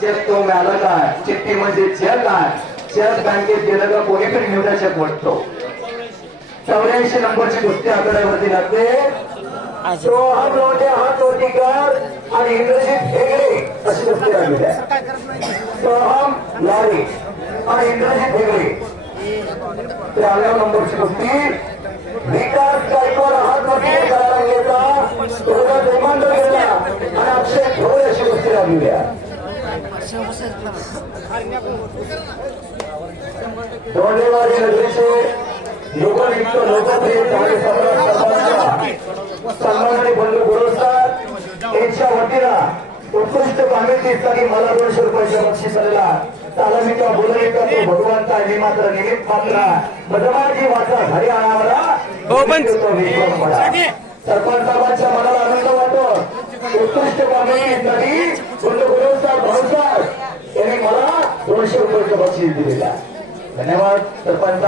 Check तो मिळाला काय चिठ्ठी म्हणजे चेक आहे. चेक बँकेत गेलं का कोणी पण घेऊन चेक वाटतो चौऱ्याऐंशी नंबरची कुस्ती आकड्यावरती लागते आणि इंद्रजित हेगडे अशी कुस्ती लागली आहे. सोहम लारी आणि इंद्रजित हेगडे त्र्याण्णव नंबरची कुस्ती. धोंडेवाडी नगरीचे लोकनियुक्त लोकप्रिय सरपंच सन्मानाने बंधू पुरस्कार यांच्या वतीनं उत्कृष्ट मला दोनशे रुपयाच्या बोलविका तो भगवंता मात्र निमित्त मात्र बदमाजी वाचा मनाला आनंद वाटतो. उत्कृष्ट कामे बंधू पुरस्कार भाऊसाहेब यांनी मला दोनशे बक्षीस दिलेलं धन्यवाद सरपंच.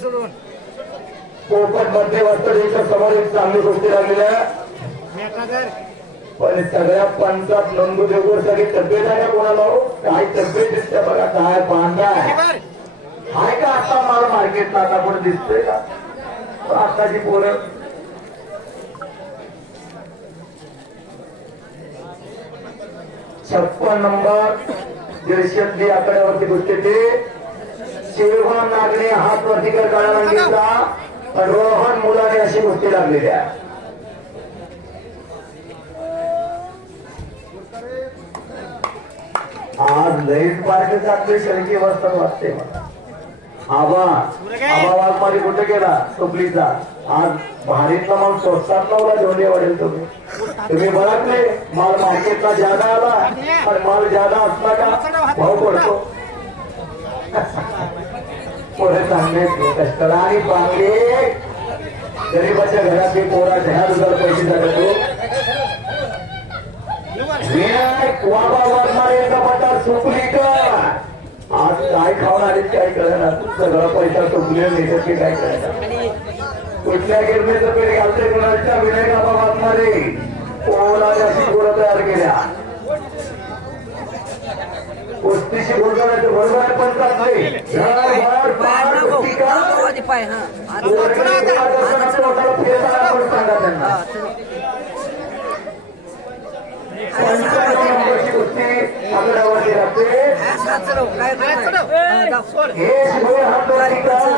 सोडून? कोकणमध्ये वास्तव्याच्या समोर एक चांगली गोष्टी लागलेल्या पण सगळ्या पंचात नोंदू देऊर सगळी तब्येत आहे कोणाला? काय तब्येत दिसते बघा काय बांधा आहे. हाय का आता माल मार्केटला आता पण दिसतोय का? आताची पोरं. छप्पन नंबर. दीडशे आकड्यावरती गोष्टी ते. नागणे हात वरती कर काढायला घेतला रोहन मुलाने अशी गोष्टी लागलेल्या आज लईट पार्क चांगली शर्की वाजता वाटते मला आबा आबा वाघमारी कुठे गेला? टोपलीचा आज भारीतला माल स्वस्तात लावला झोंडे वाढेल तुम्ही. तुम्ही बघातले माल मार्केटला ज्यादा आला पण माल ज्यादा असला का भाऊ पडतो. पुढे चांगले कष्टला आणि बांगडे गरीबाच्या घरातली पोरा ढ्या दुधाला पैसे जातो विनायक वाबा वाघमारेचा पट्टा सुकली का आज काय खाऊन आले काय कळणार सगळा पैसा सुकले नेतात की काय करणार कुठल्या गिरमेचं पेट घालते कुणाच्या विनायक बाबा वाघमारे पोहला अशी पोरं तयार केल्या? कुस्तीशी बोलण्याचं बरोबर आहे पण चाललंय. धड, भड, पाड, कुस्ती का? आधी पाय हा आधी पोरं एखादं असं पोटाला फिरताना पण सांगा त्यांना. पंचाण्णव नंबरची कुस्ती आकड्यावरती लागते सात चढव काय काय